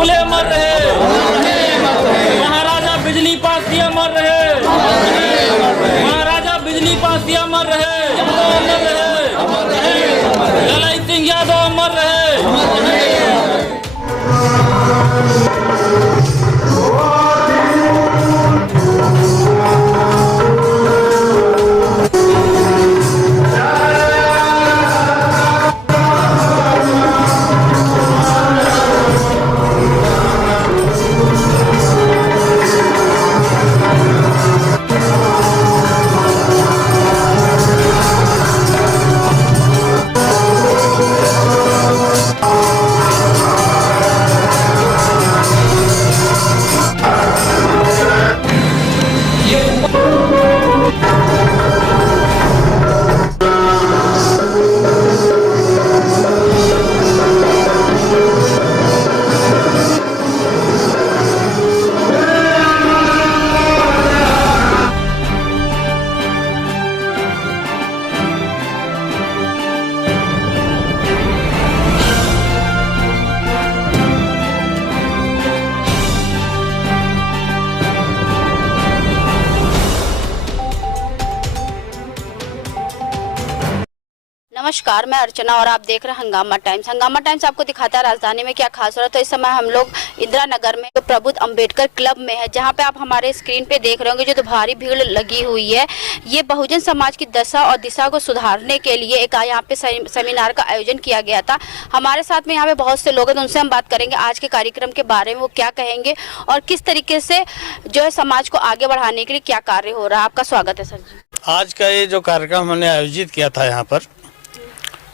फूले अमर रहे, महाराजा बिजली पास दिया अमर रहे, महाराजा बिजली पास दिया अमर रहे, अमर रहे, ललाई सिंह यादव अमर रहे। नमस्कार, मैं अर्चना और आप देख रहे हैं हंगामा टाइम्स। हंगामा टाइम्स आपको दिखाता है राजधानी में क्या खास हो रहा है। तो इस समय हम लोग इंदिरा नगर में जो प्रबुद्ध अंबेडकर क्लब में है, जहां पे आप हमारे स्क्रीन पे देख रहे होंगे जो तो भारी भीड़ लगी हुई है। ये बहुजन समाज की दशा और दिशा को सुधारने के लिए एक यहाँ पे सेमिनार का आयोजन किया गया था। हमारे साथ में यहाँ पे बहुत से लोग हैं, तो उनसे हम बात करेंगे आज के कार्यक्रम के बारे में, वो क्या कहेंगे और किस तरीके से जो है समाज को आगे बढ़ाने के लिए क्या कार्य हो रहा है। आपका स्वागत है सर जी। आज का ये जो कार्यक्रम हमने आयोजित किया था यहाँ पर,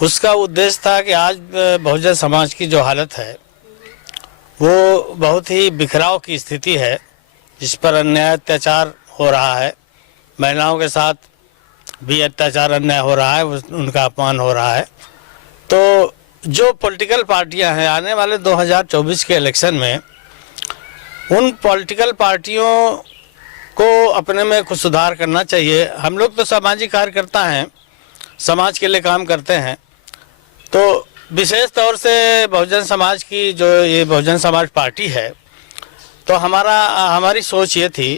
उसका उद्देश्य था कि आज बहुजन समाज की जो हालत है वो बहुत ही बिखराव की स्थिति है, जिस पर अन्याय अत्याचार हो रहा है। महिलाओं के साथ भी अत्याचार अन्याय हो रहा है, उनका अपमान हो रहा है। तो जो पॉलिटिकल पार्टियां हैं, आने वाले 2024 के इलेक्शन में उन पॉलिटिकल पार्टियों को अपने में कुछ सुधार करना चाहिए। हम लोग तो सामाजिक कार्यकर्ता हैं, समाज के लिए काम करते हैं। तो विशेष तौर से बहुजन समाज की जो ये बहुजन समाज पार्टी है, तो हमारी सोच ये थी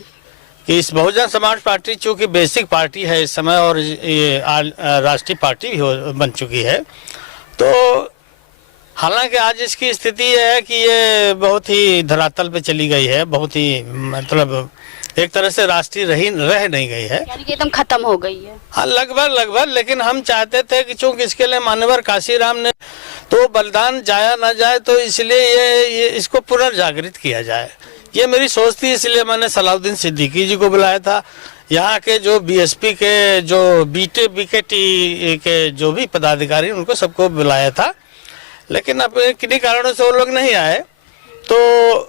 कि इस बहुजन समाज पार्टी चूँकि बेसिक पार्टी है इस समय और ये राष्ट्रीय पार्टी भी बन चुकी है, तो हालांकि आज इसकी स्थिति ये है कि ये बहुत ही धरातल पे चली गई है, बहुत ही मतलब एक तरह से राष्ट्रीय रह नहीं गई है, यानी कि एकदम खत्म हो गई है। हाँ, लगभग। लेकिन हम चाहते थे कि चूंकि इसके लिए मान्यवर काशीराम ने तो बलिदान जाया ना जाए, तो इसलिए ये इसको पुनर्जागृत किया जाए। ये मेरी सोच थी, इसलिए मैंने सलाउद्दीन सिद्दीकी जी को बुलाया था। यहाँ के जो बीएसपी के जो बीकेटी के जो भी पदाधिकारी, उनको सबको बुलाया था, लेकिन अब किन्हीं कारणों से वो लोग नहीं आए। तो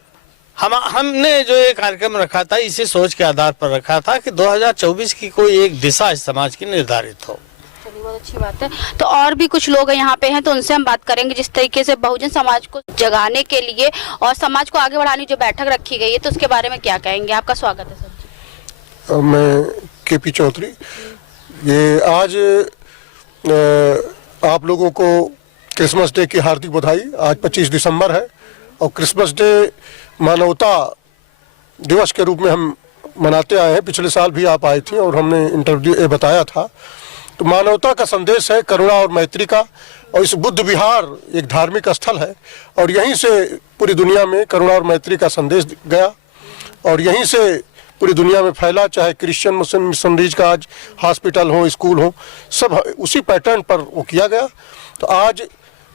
हमने जो ये कार्यक्रम रखा था, इसी सोच के आधार पर रखा था कि 2024 की कोई एक दिशा इस समाज की निर्धारित हो। चलिए, बहुत अच्छी बात है। तो और भी कुछ लोग यहाँ पे हैं, तो उनसे हम बात करेंगे जिस तरीके से बहुजन समाज को जगाने के लिए और समाज को आगे बढ़ाने जो बैठक रखी गई है, तो उसके बारे में क्या कहेंगे। आपका स्वागत है सर। मैं केपी चौधरी। ये आज आप लोगों को क्रिसमस डे की हार्दिक बधाई। आज 25 दिसंबर है और क्रिसमस डे मानवता दिवस के रूप में हम मनाते आए हैं। पिछले साल भी आप आई थी और हमने इंटरव्यू बताया था। तो मानवता का संदेश है, करुणा और मैत्री का। और इस बुद्ध विहार एक धार्मिक स्थल है और यहीं से पूरी दुनिया में करुणा और मैत्री का संदेश गया और यहीं से पूरी दुनिया में फैला। चाहे क्रिश्चियन मुस्लिम मिशनरीज का आज हॉस्पिटल हो, स्कूल हो, सब उसी पैटर्न पर वो किया गया। तो आज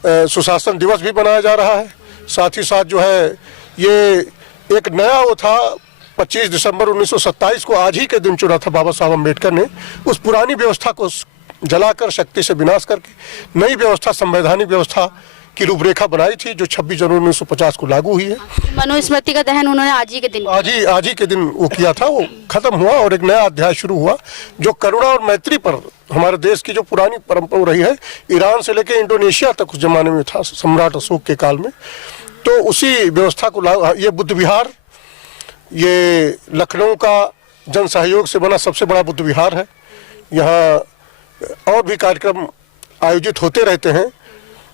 सुशासन दिवस भी मनाया जा रहा है। साथ ही साथ जो है ये एक नया वो था, 25 दिसंबर 1927 को आज ही के दिन चुना था बाबा साहब अम्बेडकर ने। उस पुरानी व्यवस्था को जलाकर, शक्ति से विनाश करके नई व्यवस्था, संवैधानिक व्यवस्था की रूपरेखा बनाई थी, जो 26 जनवरी 1950 को लागू हुई है। मनुस्मृति का दहन उन्होंने आज ही के दिन वो किया था। वो खत्म हुआ और एक नया अध्याय शुरू हुआ, जो करुणा और मैत्री पर हमारे देश की जो पुरानी परंपरा रही है, ईरान से लेकर इंडोनेशिया तक उस जमाने में था, सम्राट अशोक के काल में। तो उसी व्यवस्था को ये बुद्ध विहार, ये लखनऊ का जन सहयोग से बना सबसे बड़ा बुद्ध विहार है। यहाँ और भी कार्यक्रम आयोजित होते रहते हैं।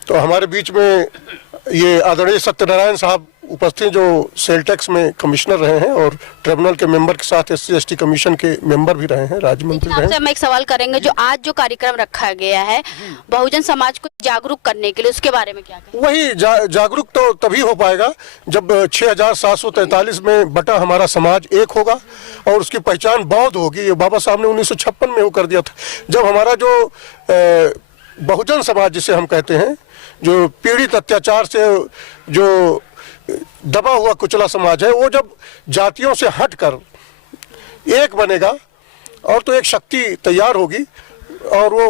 तो हमारे बीच में ये आदरणीय सत्यनारायण साहब उपस्थित जो सेल टैक्स में कमिश्नर रहे हैं और ट्रिब्यूनल के मेंबर के साथ SC/ST कमीशन के मेंबर भी रहे हैं, राज्य मंत्री रहे हैं। आपसे हम एक सवाल करेंगे, जो आज जो कार्यक्रम रखा गया है बहुजन समाज को जागरूक करने के लिए, उसके बारे में क्या कहें? वही जागरूक तो तभी हो पाएगा जब 6743 में बटा हमारा समाज एक होगा और उसकी पहचान बौद्ध होगी। ये बाबा साहब ने 1956 में वो कर दिया था, जब हमारा जो बहुजन समाज जिसे हम कहते हैं, जो पीड़ित अत्याचार से जो दबा हुआ कुचला समाज है, वो जब जातियों से हटकर एक बनेगा और तो एक शक्ति तैयार होगी और वो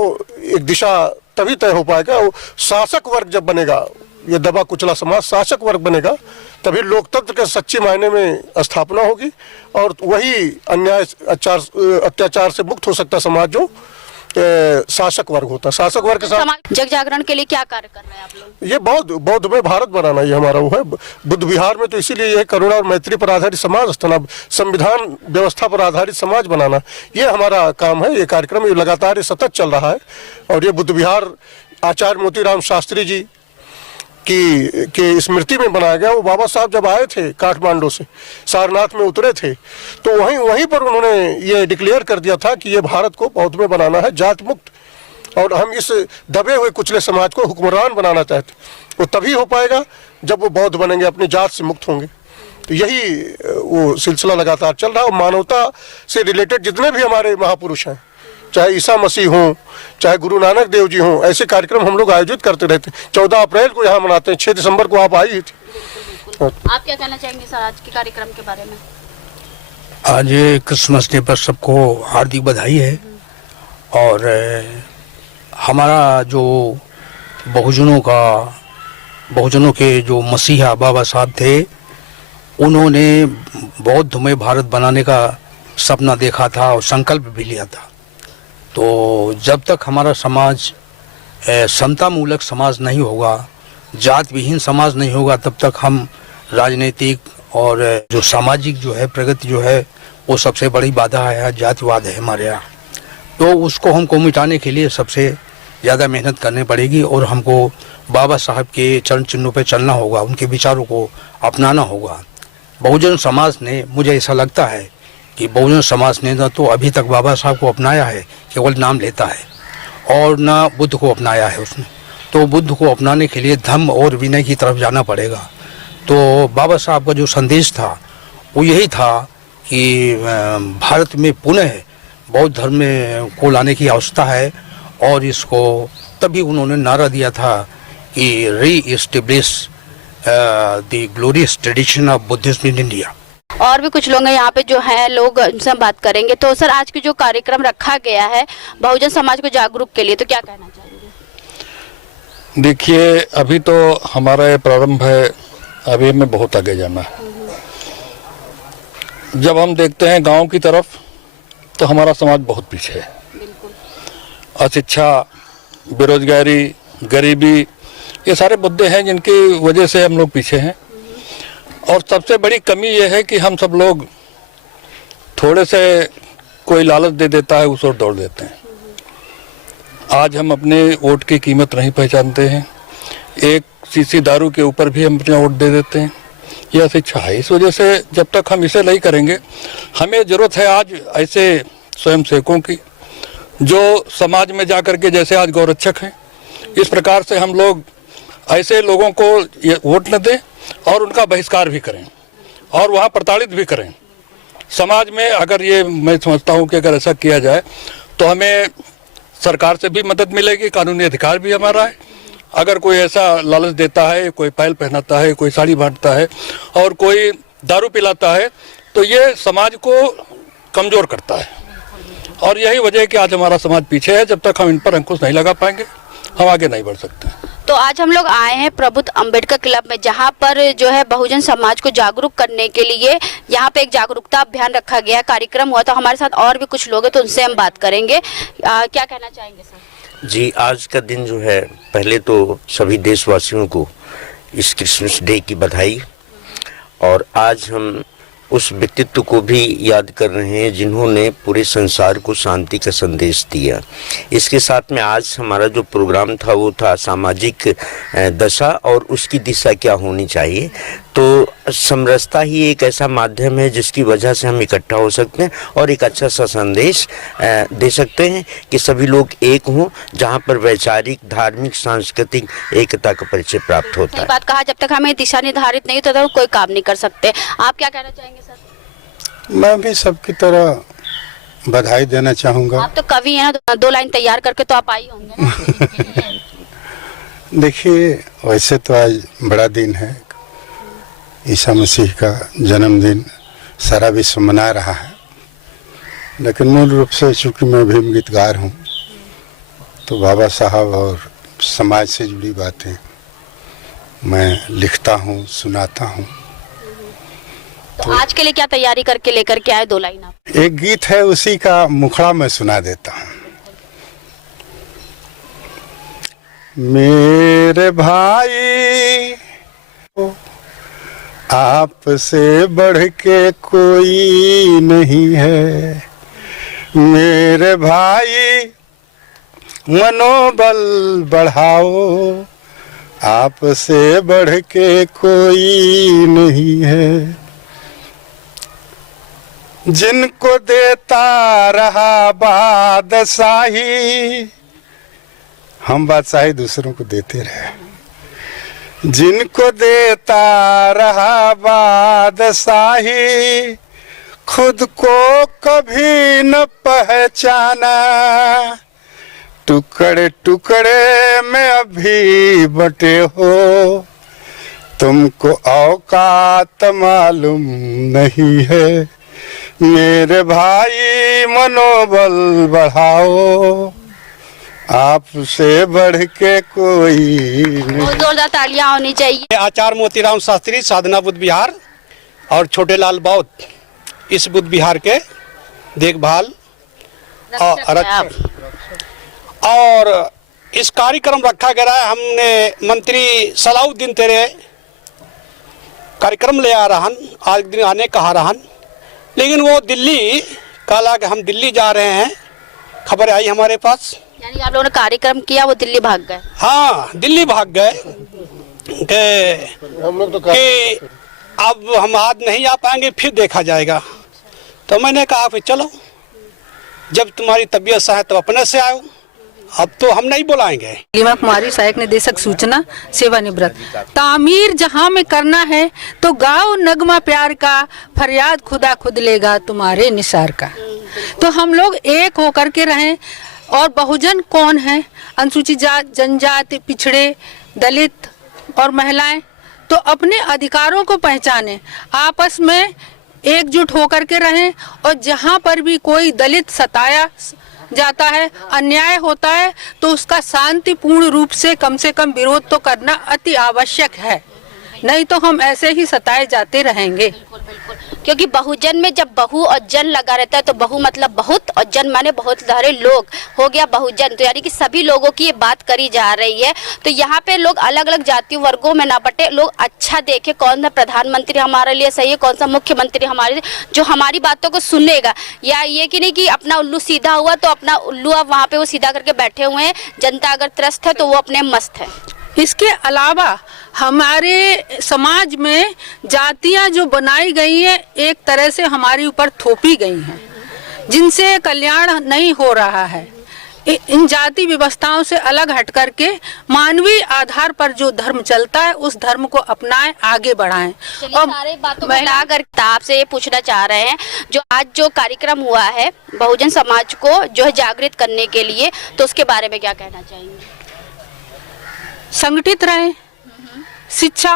एक दिशा तभी तय हो पाएगा। वो शासक वर्ग जब बनेगा, ये दबा कुचला समाज शासक वर्ग बनेगा, तभी लोकतंत्र के सच्चे मायने में स्थापना होगी और वही अन्याय अत्याचार से मुक्त हो सकता समाज जो शासक वर्ग होता है। शासक वर्ग के साथ जग जागरण के लिए क्या कार्य कर रहे हैं आप लोग? ये बौद्ध में भारत बनाना, ये हमारा वो है। बुद्ध विहार में तो इसीलिए ये करुणा और मैत्री पर आधारित समाज स्थापना, संविधान व्यवस्था पर आधारित समाज बनाना, ये हमारा काम है। ये कार्यक्रम ये लगातार सतत चल रहा है और ये बुद्ध विहार आचार्य मोतीराम शास्त्री जी की स्मृति में बनाया गया। वो बाबा साहब जब आए थे काठमांडू से, सारनाथ में उतरे थे, तो वहीं पर उन्होंने ये डिक्लेयर कर दिया था कि ये भारत को बौद्ध में बनाना है, जात मुक्त, और हम इस दबे हुए कुचले समाज को हुक्मरान बनाना चाहते। वो तभी हो पाएगा जब वो बौद्ध बनेंगे, अपनी जात से मुक्त होंगे। तो यही वो सिलसिला लगातार चल रहा है। मानवता से रिलेटेड जितने भी हमारे महापुरुष हैं, चाहे ईसा मसीह हों, चाहे गुरु नानक देव जी हों, ऐसे कार्यक्रम हम लोग आयोजित करते रहते हैं। 14 अप्रैल को यहाँ मनाते हैं, 6 दिसंबर को आप आई ही थी। आप क्या कहना चाहेंगे सर आज के कार्यक्रम के बारे में? आज क्रिसमस डे पर सबको हार्दिक बधाई है। और हमारा जो बहुजनों के जो मसीहा बाबा साहब थे, उन्होंने बौद्ध में भारत बनाने का सपना देखा था और संकल्प भी लिया था। तो जब तक हमारा समाज समतामूलक समाज नहीं होगा, जात विहीन समाज नहीं होगा, तब तक हम राजनीतिक और जो सामाजिक जो है प्रगति जो है, वो सबसे बड़ी बाधा है, जातिवाद है हमारे यहाँ। तो उसको हमको मिटाने के लिए सबसे ज़्यादा मेहनत करनी पड़ेगी और हमको बाबा साहब के चरण चिन्हों पे चलना होगा, उनके विचारों को अपनाना होगा। बहुजन समाज ने, मुझे ऐसा लगता है कि बहुजन समाज ने न तो अभी तक बाबा साहब को अपनाया है, केवल नाम लेता है, और न बुद्ध को अपनाया है उसने। तो बुद्ध को अपनाने के लिए धम्म और विनय की तरफ जाना पड़ेगा। तो बाबा साहब का जो संदेश था वो यही था कि भारत में पुनः बौद्ध धर्म को लाने की आवश्यकता है, और इसको तभी उन्होंने नारा दिया था कि री establish the glorious tradition of Buddhism in India. और भी कुछ लोग हैं यहाँ पे जो हैं, लोग उनसे हम बात करेंगे। तो सर आज की जो कार्यक्रम रखा गया है बहुजन समाज को जागरूक के लिए, तो क्या कहना चाहेंगे? देखिए, अभी तो हमारा ये प्रारंभ है, अभी हमें बहुत आगे जाना है। जब हम देखते हैं गांव की तरफ, तो हमारा समाज बहुत पीछे है। अशिक्षा, बेरोजगारी, गरीबी, ये सारे मुद्दे हैं जिनकी वजह से हम लोग पीछे हैं। और सबसे बड़ी कमी ये है कि हम सब लोग थोड़े से कोई लालच दे देता है, उस ओर दौड़ देते हैं। आज हम अपने वोट की कीमत नहीं पहचानते हैं। एक शीशी दारू के ऊपर भी हम अपना वोट दे देते हैं। यह शिक्षा है। इस वजह से जब तक हम इसे नहीं करेंगे, हमें ज़रूरत है आज ऐसे स्वयंसेवकों की जो समाज में जा कर के, जैसे आज गौरक्षक हैं, इस प्रकार से हम लोग ऐसे लोगों को ये वोट न दें और उनका बहिष्कार भी करें और वहाँ प्रताड़ित भी करें। समाज में अगर ये, मैं समझता हूँ कि अगर ऐसा किया जाए तो हमें सरकार से भी मदद मिलेगी, कानूनी अधिकार भी हमारा है। अगर कोई ऐसा लालच देता है, कोई पायल पहनाता है, कोई साड़ी बांटता है और कोई दारू पिलाता है, तो ये समाज को कमज़ोर करता है। और यही वजह है कि आज हमारा समाज पीछे है। जब तक हम इन पर अंकुश नहीं लगा पाएंगे, हम आगे नहीं बढ़ सकते। तो आज हम लोग आए हैं प्रबुद्ध अंबेडकर क्लब में, जहां पर जो है बहुजन समाज को जागरूक करने के लिए यहां पे एक जागरूकता अभियान रखा गया है, कार्यक्रम हुआ। तो हमारे साथ और भी कुछ लोग हैं, तो उनसे हम बात करेंगे। क्या कहना चाहेंगे सर? जी, आज का दिन जो है, पहले तो सभी देशवासियों को इस क्रिसमस डे की बधाई। और आज हम उस व्यक्तित्व को भी याद कर रहे हैं जिन्होंने पूरे संसार को शांति का संदेश दिया। इसके साथ में आज हमारा जो प्रोग्राम था वो था सामाजिक दशा और उसकी दिशा क्या होनी चाहिए। तो समरसता ही एक ऐसा माध्यम है जिसकी वजह से हम इकट्ठा हो सकते हैं और एक अच्छा सा संदेश दे सकते हैं कि सभी लोग एक हों, जहां पर वैचारिक, धार्मिक, सांस्कृतिक एकता का परिचय प्राप्त होता है। बात कहा, जब तक हमें दिशा निर्धारित नहीं होता तो कोई काम नहीं कर सकते। आप क्या कहना चाहेंगे सर? मैं भी सबकी तरह बधाई देना चाहूँगा। आप तो कवि हैं, 2 लाइन तैयार करके तो आप आई होंगे ना। देखिए, वैसे तो आज बड़ा दिन है, ईसा मसीह का जन्मदिन सारा विश्व मना रहा है, लेकिन मूल रूप से चूँकि मैं भीम गीतकार हूँ तो बाबा साहब और समाज से जुड़ी बातें मैं लिखता हूँ, सुनाता हूँ। तो आज के लिए क्या तैयारी करके लेकर के आए 2 लाइन आप? एक गीत है, उसी का मुखड़ा मैं सुना देता हूँ। मेरे भाई आपसे बढ़ के कोई नहीं है, मेरे भाई मनोबल बढ़ाओ, आपसे बढ़ के कोई नहीं है। जिनको देता रहा बादशाही, हम बादशाही दूसरों को देते रहे, जिनको देता रहा बादशाही, खुद को कभी न पहचाना, टुकड़े टुकड़े में अभी बटे हो, तुमको औकात मालूम नहीं है, मेरे भाई मनोबल बढ़ाओ, आपसे बढ़ के कोई नहीं। जोरदार तालियां होनी चाहिए। आचार्य मोतीराम शास्त्री, साधना बुद्ध विहार और छोटे लाल बौद्ध इस बुद्ध विहार के देखभाल और आरक्षण, और इस कार्यक्रम रखा गया है। हमने मंत्री सलाउद्दीन तेरे कार्यक्रम ले आ रहन, आज दिन आने कहा रहन, लेकिन वो दिल्ली काला कि हम दिल्ली जा रहे हैं, खबर आई हमारे पास। यानी आप लोगों ने कार्यक्रम किया, वो दिल्ली भाग गए? हाँ, दिल्ली भाग गए कि अब हम आज नहीं आ पाएंगे, फिर देखा जाएगा। तो मैंने कहा फिर चलो, जब तुम्हारी तबीयत सही है तो अपने से आओ, अब तो हम नहीं बुलाएंगे। लीमा कुमारी, सहायक निदेशक सूचना, सेवानिवृत्त। तामीर जहां में करना है तो गाओ नगमा प्यार का, फरियाद खुदा खुद लेगा तुम्हारे निसार का। तो हम लोग एक होकर के रहें। और बहुजन कौन है? अनुसूचित जात, जनजाति, पिछड़े, दलित और महिलाएं। तो अपने अधिकारों को पहचाने, आपस में एकजुट होकर के रहें, और जहां पर भी कोई दलित सताया जाता है, अन्याय होता है, तो उसका शांतिपूर्ण रूप से कम विरोध तो करना अति आवश्यक है, नहीं तो हम ऐसे ही सताए जाते रहेंगे। क्योंकि बहुजन में जब बहु और जन लगा रहता है तो बहु मतलब बहुत और जन माने बहुत सारे लोग, हो गया बहुजन। तो यानी कि सभी लोगों की ये बात करी जा रही है। तो यहाँ पे लोग अलग अलग जाति वर्गों में ना बटे, लोग अच्छा देखे कौन सा प्रधानमंत्री हमारे लिए सही है, कौन सा मुख्यमंत्री हमारे जो हमारी बातों को सुनेगा। या ये कि नहीं कि अपना उल्लू सीधा हुआ तो अपना उल्लू अब वहाँ पे वो सीधा करके बैठे हुए हैं, जनता अगर त्रस्त है तो वो अपने मस्त है। इसके अलावा हमारे समाज में जातियां जो बनाई गई हैं, एक तरह से हमारे ऊपर थोपी गई हैं, जिनसे कल्याण नहीं हो रहा है। इन जाति व्यवस्थाओं से अलग हट करके मानवीय आधार पर जो धर्म चलता है उस धर्म को अपनाएं, आगे बढ़ाएं। और सारे बातों को मिलाकर आपसे ये पूछना चाह रहे हैं, जो आज जो कार्यक्रम हुआ है बहुजन समाज को जो है जागृत करने के लिए, तो उसके बारे में क्या कहना चाहेंगे? संगठित रहें, शिक्षा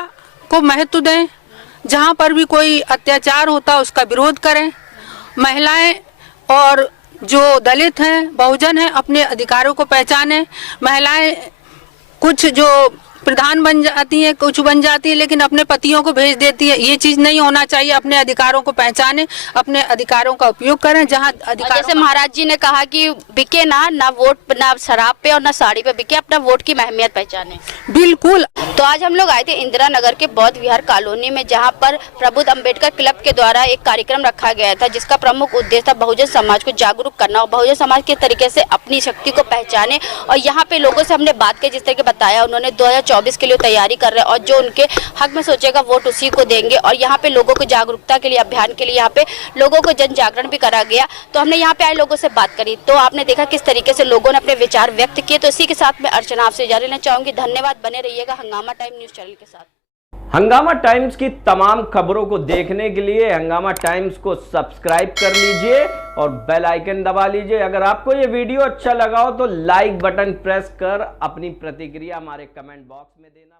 को महत्व दें, जहाँ पर भी कोई अत्याचार होता है उसका विरोध करें। महिलाएं और जो दलित हैं, बहुजन हैं, अपने अधिकारों को पहचानें। महिलाएं कुछ जो प्रधान बन जाती है, कुछ बन जाती है, लेकिन अपने पतियों को भेज देती है। ये चीज नहीं होना चाहिए। अपने अधिकारों को पहचाने, अपने अधिकारों का उपयोग करें। जहाँ अधिकार, जैसे महाराज जी ने कहा कि बिके ना वोट, ना शराब पे और ना साड़ी पे बिके, अपना वोट की अहमियत पहचाने। बिल्कुल। तो आज हम लोग आए थे इंदिरा नगर के बौद्ध विहार कॉलोनी में, जहाँ पर प्रबुद्ध अम्बेडकर क्लब के द्वारा एक कार्यक्रम रखा गया था, जिसका प्रमुख उद्देश्य था बहुजन समाज को जागरूक करना और बहुजन समाज के तरीके से अपनी शक्ति को पहचाने। और यहाँ पे लोगों से हमने बात की, जिस तरह के बताया उन्होंने 2024 2024 के लिए तैयारी कर रहे हैं और जो उनके हक में सोचेगा वोट उसी को देंगे। और यहाँ पे लोगों को जागरूकता के लिए, अभियान के लिए यहाँ पे लोगों को जन जागरण भी करा गया। तो हमने यहाँ पे आए लोगों से बात करी तो आपने देखा किस तरीके से लोगों ने अपने विचार व्यक्त किए। तो इसी के साथ मैं अर्चना आपसे इजाजत लेना चाहूंगी। धन्यवाद, बने रहिएगा हंगामा टाइम न्यूज चैनल के साथ। हंगामा टाइम्स की तमाम खबरों को देखने के लिए हंगामा टाइम्स को सब्सक्राइब कर लीजिए और बेल आइकन दबा लीजिए। अगर आपको ये वीडियो अच्छा लगा हो तो लाइक बटन प्रेस कर अपनी प्रतिक्रिया हमारे कमेंट बॉक्स में देना।